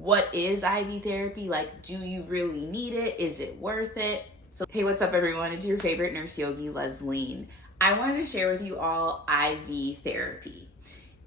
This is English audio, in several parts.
what is IV therapy? Like, do you really need it? Is it worth it? So, hey, what's up, everyone? It's your favorite nurse yogi, Lesline. I wanted to share with you all IV therapy.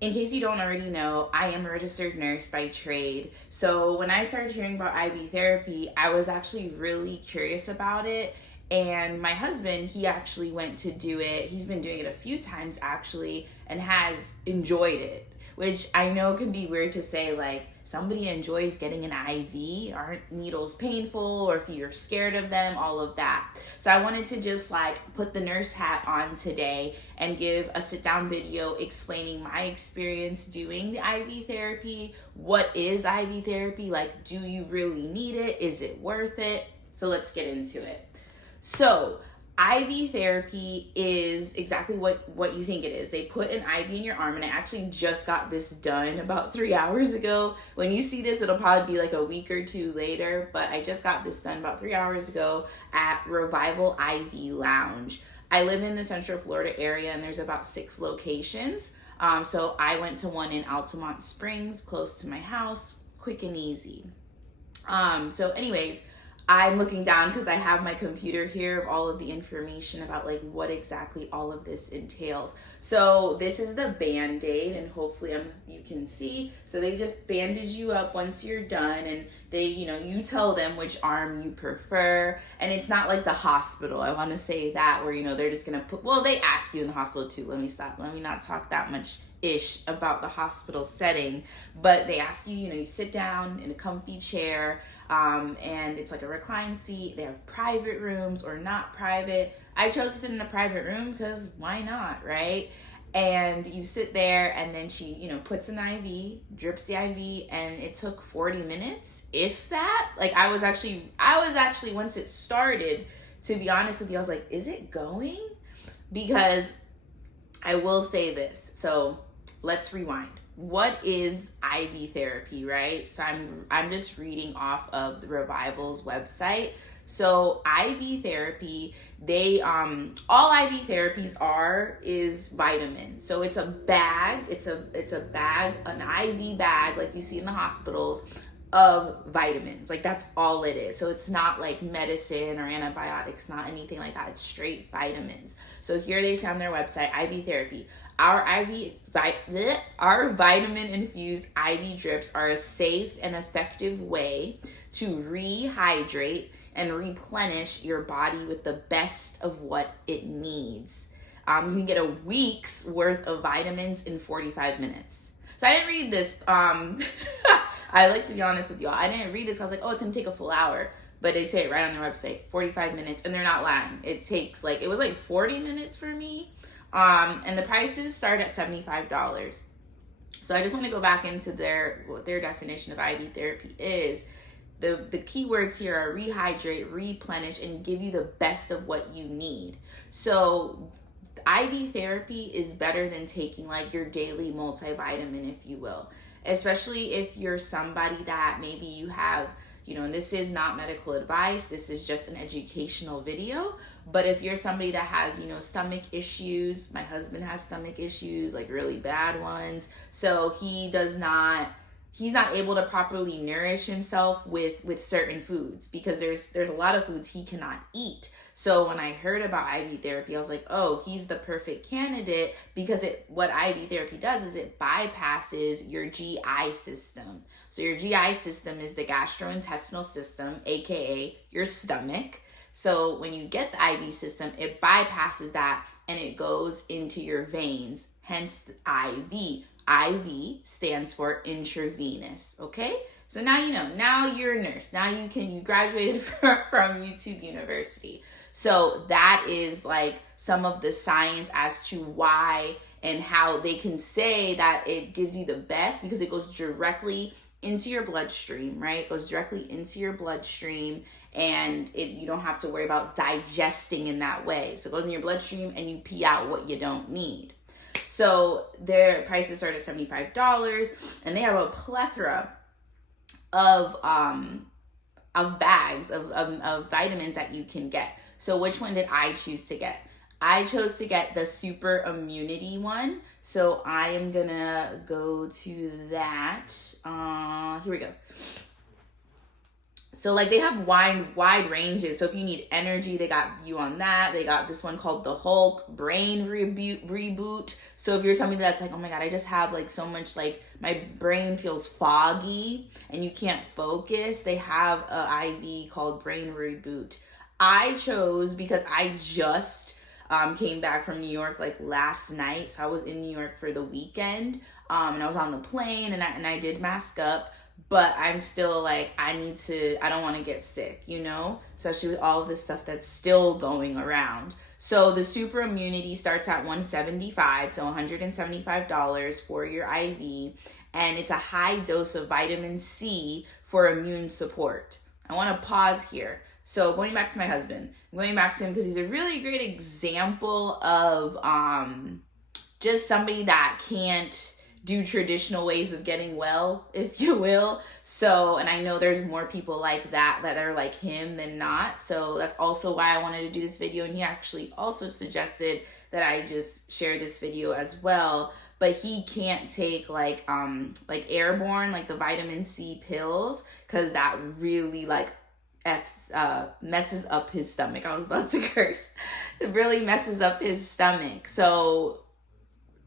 In case you don't already know, I am a registered nurse by trade. So when I started hearing about IV therapy, I was actually really curious about it. And my husband, he actually went to do it. He's been doing it a few times actually and has enjoyed it, which I know can be weird to say, like, somebody enjoys getting an IV. Aren't needles painful? Or if you're scared of them, all of that. So I wanted to just put the nurse hat on today and give a sit down video explaining my experience doing the IV therapy. What is IV therapy? Like, do you really need it? Is it worth it? So let's get into it. So IV therapy is exactly what you think it is. They put an IV in your arm, and I actually just got this done about 3 hours ago. When you see this, it'll probably be like a week or two later, but I just got this done about 3 hours ago at Revival IV Lounge. I live in the Central Florida area, and there's about 6 locations. So I went to one in Altamont Springs, close to my house, quick and easy. So anyways, I'm looking down because I have my computer here of all of the information about what exactly all of this entails. So this is the Band-Aid, and hopefully you can see. So they just bandage you up once you're done, and they, you tell them which arm you prefer. And it's not like the hospital. I want to say that where, they're just going to they ask you in the hospital too. Let me not talk that much about the hospital setting, but they ask you, you sit down in a comfy chair, and it's like a recline seat. They have private rooms or not private. I chose to sit in a private room because why not, right? And you sit there, and then she, puts an IV, drips the IV, and it took 40 minutes, if that. I was actually, once it started, to be honest with you, I was like, is it going? Because I will say this. So let's rewind. What is IV therapy, right? So I'm just reading off of the Revival's website. So IV therapy, all IV therapies is vitamins. So it's a bag, an IV bag like you see in the hospitals of vitamins. That's all it is. So it's not like medicine or antibiotics, not anything like that. It's straight vitamins. So here they say on their website, IV therapy. Our vitamin infused IV drips are a safe and effective way to rehydrate and replenish your body with the best of what it needs. You can get a week's worth of vitamins in 45 minutes. So I didn't read this. I like to be honest with y'all. I didn't read this. I was like, oh, it's going to take a full hour. But they say it right on their website, 45 minutes. And they're not lying. It takes it was 40 minutes for me. And the prices start at $75. So I just want to go back into what their definition of IV therapy is. The keywords here are rehydrate, replenish, and give you the best of what you need. So IV therapy is better than taking your daily multivitamin, if you will. Especially if you're somebody that maybe you have, and this is not medical advice, this is just an educational video. But if you're somebody that has, stomach issues, my husband has stomach issues, really bad ones. So he's not able to properly nourish himself with certain foods because there's a lot of foods he cannot eat. So when I heard about IV therapy, I was like, oh, he's the perfect candidate because what IV therapy does is it bypasses your GI system. So your GI system is the gastrointestinal system, aka your stomach. So when you get the IV system, it bypasses that and it goes into your veins, hence the IV. IV stands for intravenous, okay? So now now you're a nurse. Now you graduated from YouTube University. So that is some of the science as to why and how they can say that it gives you the best because it goes directly into your bloodstream, right? It goes directly into your bloodstream and you don't have to worry about digesting in that way. So it goes in your bloodstream and you pee out what you don't need. So their prices start at $75 and they have a plethora of bags of vitamins that you can get. So which one did I choose to get? I chose to get the super immunity one. So I am gonna go to that. Here we go. So like they have wide ranges. So if you need energy, they got you on that. They got this one called the Hulk Brain Reboot. So if you're somebody that's like, oh my God, I just have like so much, like my brain feels foggy and you can't focus, they have a IV called Brain Reboot. I chose because I just came back from New York like last night. So I was in New York for the weekend, and I was on the plane, and I did mask up. But I'm still like, I don't want to get sick, you know, especially with all of this stuff that's still going around. So the super immunity starts at $175, so $175 for your IV, and it's a high dose of vitamin C for immune support. I want to pause here. So going back to my husband, I'm going back to him because he's a really great example of just somebody that can't do traditional ways of getting well, if you will. So, and I know there's more people like that are like him than not. So that's also why I wanted to do this video. And he actually also suggested that I just share this video as well. But he can't take like airborne, like the vitamin C pills, because that really like messes up his stomach. I was about to curse. It really messes up his stomach. So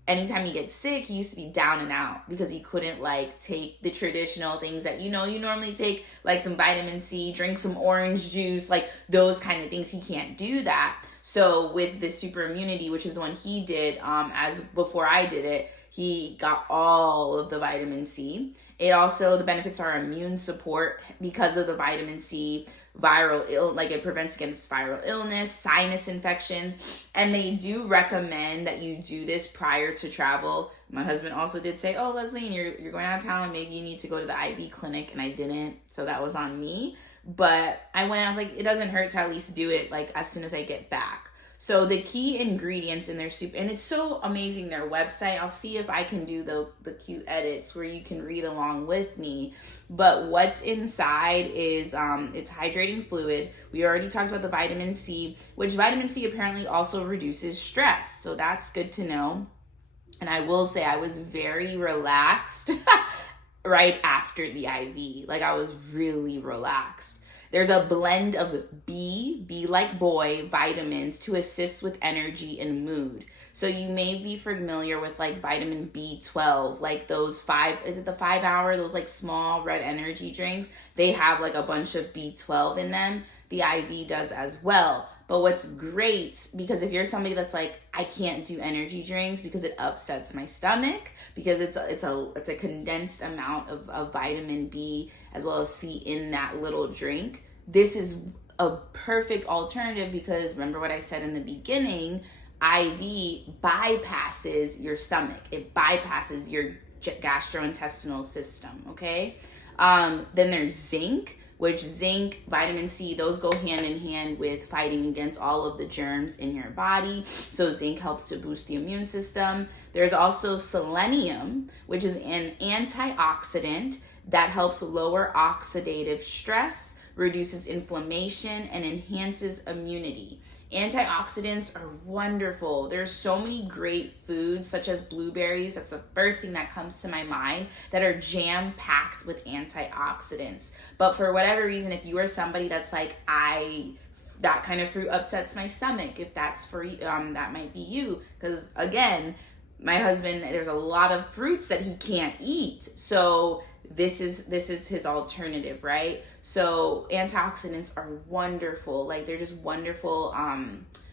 anytime he gets sick, he used to be down and out because he couldn't like take the traditional things that, you know, you normally take, like some vitamin C, drink some orange juice, like those kind of things. He can't do that. So with the super immunity, which is the one he did, as before I did it, he got all of the vitamin C. It also, the benefits are immune support because of the vitamin C, it prevents against viral illness, sinus infections, and they do recommend that you do this prior to travel. My husband also did say, oh, Lesline, you're going out of town, maybe you need to go to the IV clinic, and I didn't, so that was on me. But I went, I was like, it doesn't hurt to at least do it like as soon as I get back. So the key ingredients in their soup, and it's so amazing, their website, I'll see if I can do the cute edits where you can read along with me. But what's inside is it's hydrating fluid. We already talked about the vitamin C, which vitamin C apparently also reduces stress. So that's good to know. And I will say I was very relaxed right after the IV. Like I was really relaxed. There's a blend of B like boy, vitamins to assist with energy and mood. So you may be familiar with like vitamin B12, like those 5 hour, those like small red energy drinks. They have like a bunch of B12 in them. The IV does as well. But what's great, because if you're somebody that's like, I can't do energy drinks because it upsets my stomach, because it's a condensed amount of vitamin B as well as C in that little drink, this is a perfect alternative because remember what I said in the beginning, IV bypasses your stomach. It bypasses your gastrointestinal system, okay? Then there's zinc, which zinc, vitamin C, those go hand in hand with fighting against all of the germs in your body. So zinc helps to boost the immune system. There's also selenium, which is an antioxidant that helps lower oxidative stress, reduces inflammation, and enhances immunity. Antioxidants are wonderful. There's so many great foods such as blueberries. That's the first thing that comes to my mind, that are jam-packed with antioxidants. But for whatever reason, if you are somebody that's like, that kind of fruit upsets my stomach, if that's for you, that might be you. Because again, my husband, there's a lot of fruits that he can't eat. So this is his alternative, right? So antioxidants are wonderful. Like they're just wonderful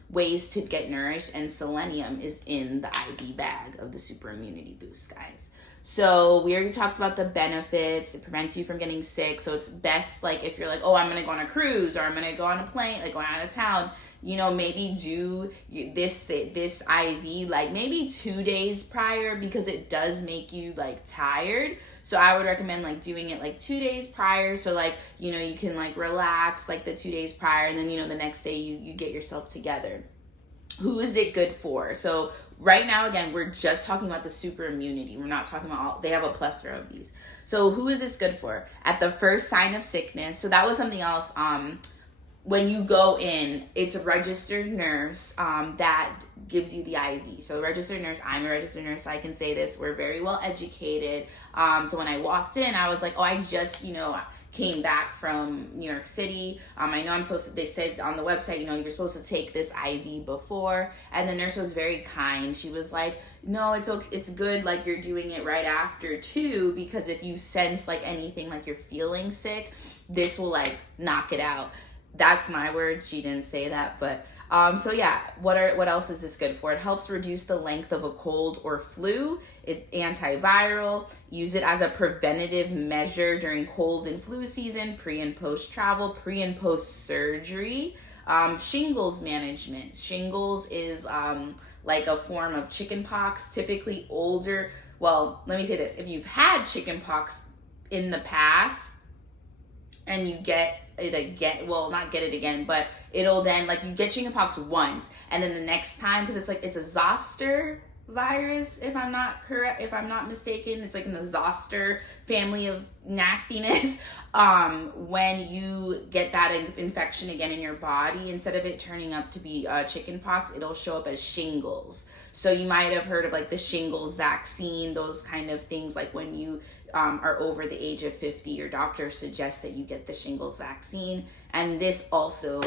ways to get nourished, and selenium is in the IV bag of the Super Immunity Boost, guys. So we already talked about the benefits. It prevents you from getting sick. So it's best, like if you're like, oh, I'm gonna go on a cruise, or I'm gonna go on a plane, like going out of town, you know, maybe do this IV like maybe 2 days prior, because it does make you like tired. So I would recommend like doing it like 2 days prior. So like, you know, you can like relax like the 2 days prior, and then, you know, the next day you get yourself together. Who is it good for? So right now, again, we're just talking about the super immunity. We're not talking about they have a plethora of these. So who is this good for? At the first sign of sickness. So that was something else. when you go in, it's a registered nurse that gives you the IV. So registered nurse, I'm a registered nurse, so I can say this. We're very well educated. So when I walked in, I was like, oh, I just, came back from New York City. I know I'm supposed to, they said on the website, you're supposed to take this IV before. And the nurse was very kind. She was like, no, it's okay. It's good. Like you're doing it right after too, because if you sense like anything, like you're feeling sick, this will like knock it out. That's my words. She didn't say that, but so yeah, what else is this good for? It helps reduce the length of a cold or flu. It's antiviral. Use it as a preventative measure during cold and flu season, pre and post travel, pre and post surgery. Shingles management. Shingles is like a form of chickenpox, typically older. Well, let me say this. If you've had chickenpox in the past and you get it again, well, not get it again, but it'll then, like, you get chickenpox once, and then the next time, because it's a zoster virus, if I'm not mistaken, it's like in the zoster family of nastiness. When you get that infection again in your body, instead of it turning up to be chickenpox, it'll show up as shingles. So you might have heard of like the shingles vaccine, those kind of things, like when you are over the age of 50, your doctor suggests that you get the shingles vaccine. And this also,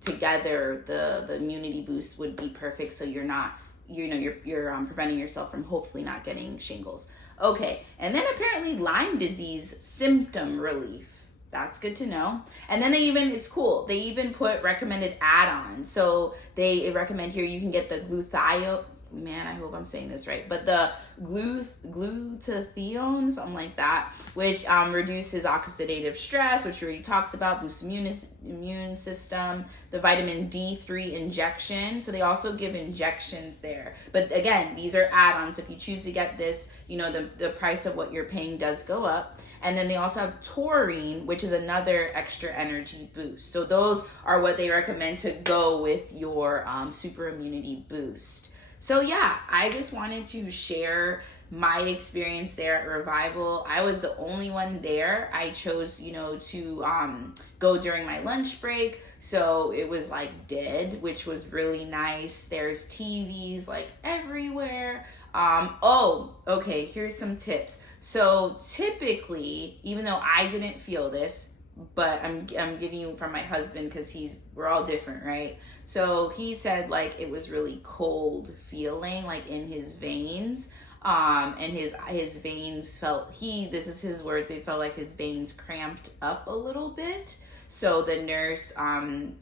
together, the immunity boost would be perfect. So you're not, you're preventing yourself from hopefully not getting shingles. Okay, and then apparently Lyme disease symptom relief. That's good to know. And then it's cool. They even put recommended add-ons. So they recommend here you can get the glutathione. Man, I hope I'm saying this right. But the glutathione, something like that, which reduces oxidative stress, which we already talked about, boosts immune system, the vitamin D3 injection. So they also give injections there. But again, these are add-ons. If you choose to get this, the price of what you're paying does go up. And then they also have taurine, which is another extra energy boost. So those are what they recommend to go with your super immunity boost. So yeah, I just wanted to share my experience there at Revival. I was the only one there. I chose, to go during my lunch break. So it was like dead, which was really nice. There's TVs like everywhere. Okay, here's some tips. So typically, even though I didn't feel this, but I'm giving you from my husband because we're all different, right? So he said like it was really cold feeling like in his veins, and his veins this is his words, they felt like his veins cramped up a little bit. So the nurse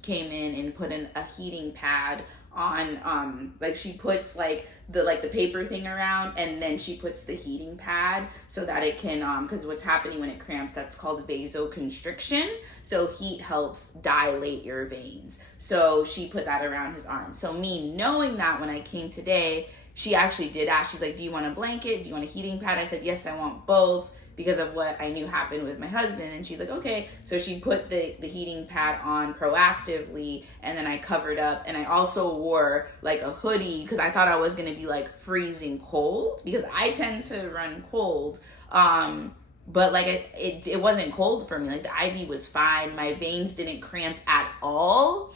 came in and put in a heating pad on, like she puts like the paper thing around, and then she puts the heating pad so that it can, because what's happening when it cramps, that's called vasoconstriction. So heat helps dilate your veins. So she put that around his arm. So me knowing that, when I came today, she actually did ask, she's like, do you want a blanket? Do you want a heating pad? I said, yes, I want both, because of what I knew happened with my husband. And she's like, okay. So she put the heating pad on proactively, and then I covered up, and I also wore like a hoodie because I thought I was going to be like freezing cold, because I tend to run cold. But like it wasn't cold for me. Like the IV was fine. My veins didn't cramp at all.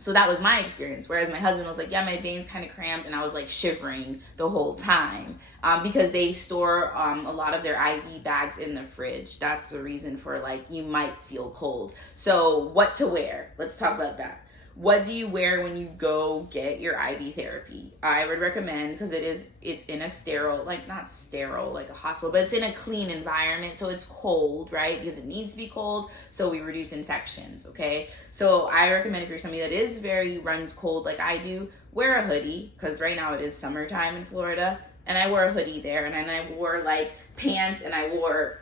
So that was my experience. Whereas my husband was like, yeah, my veins kind of cramped, and I was like shivering the whole time, because they store a lot of their IV bags in the fridge. That's the reason for like, you might feel cold. So what to wear? Let's talk about that. What do you wear when you go get your IV therapy? I would recommend, because it's in a sterile, like not sterile like a hospital, but it's in a clean environment. So it's cold, right? Because it needs to be cold. So we reduce infections, okay? So I recommend, if you're somebody that runs cold like I do, wear a hoodie, because right now it is summertime in Florida. And I wore a hoodie there, and then I wore like pants, and I wore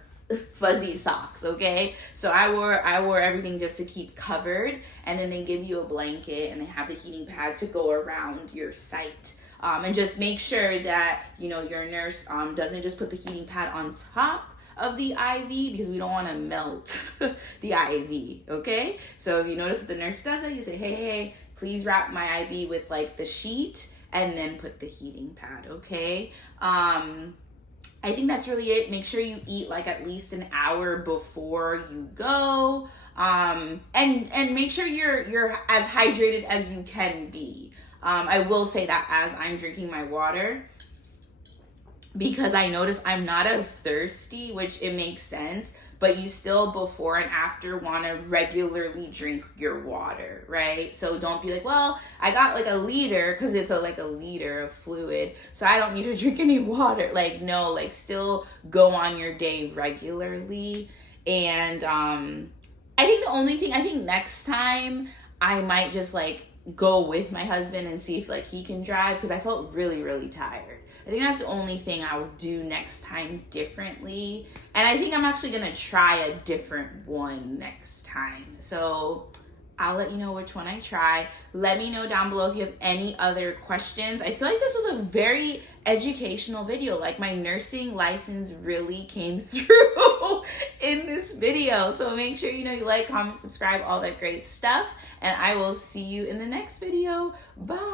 fuzzy socks, okay? So I wore everything just to keep covered, and then they give you a blanket, and they have the heating pad to go around your site. And just make sure that, your nurse doesn't just put the heating pad on top of the IV, because we don't want to melt the IV, okay? So if you notice that the nurse does it, you say, hey, please wrap my IV with like the sheet, and then put the heating pad, okay? I think that's really it. Make sure you eat like at least an hour before you go. And make sure you're as hydrated as you can be. I will say that as I'm drinking my water, because I notice I'm not as thirsty, which it makes sense, but you still before and after want to regularly drink your water, right? So don't be like, well, I got like a liter, because it's like a liter of fluid, so I don't need to drink any water. Like, no, like still go on your day regularly. And I think next time I might just like go with my husband and see if like he can drive, because I felt really, really tired. I think that's the only thing I would do next time differently. And I think I'm actually gonna try a different one next time. So I'll let you know which one I try. Let me know down below if you have any other questions. I feel like this was a very educational video. Like my nursing license really came through in this video. So make sure you like, comment, subscribe, all that great stuff. And I will see you in the next video. Bye.